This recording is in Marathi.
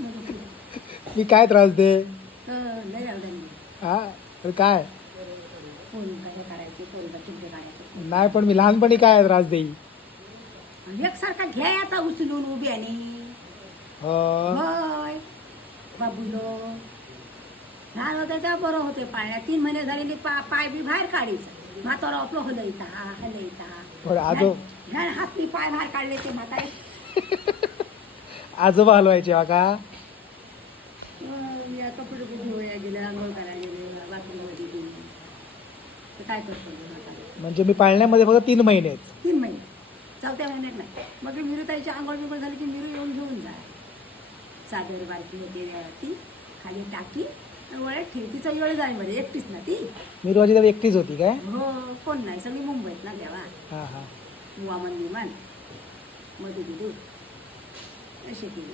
मी काय त्रास दे? लय आवडली. हा तर काय फोन काय करायचे, पोरीला चिमटे काढायचे. नाही, पण मी लहानपणी काय त्रास देई? एकसारखा घ्यायचा उचलून उभी आणि हो. होय बाबूलो लहान होते तेव्हा बरं होते पाळण्यात. 3 महिने झालेली पाय बी बाहेर काढायचं. म्हातारा आपलं हलयता पण आजो हात मी पाय बाहेर काढले ते म्हातारे. आजोबा हलवायचे हो का? या कपडे बुद्धी होया गेले, आंघोळ करायला गेले, बाथरूममध्ये गेले, तर काय करतो म्हातारे. म्हणजे मी पाळण्यामध्ये फक्त 3 महिनेच. 3 महिने, 4थ्या महिन्यात नाही. मग मिरुताईची आंघोळ बिंघोळ झाली की मिरू येऊन घेऊन जा. चादर बारकी होते ती खाली टाकी वळ्यात ठेव. तिचा वेळ जाईल म्हणजे एकटीच ना ती. मिरवाजी तर एकटीच होती काय? हो, कोण नाही, सगळी मुंबईत ना तेव्हा. हा हा. वामन विमान मधू बिदू अशी केली.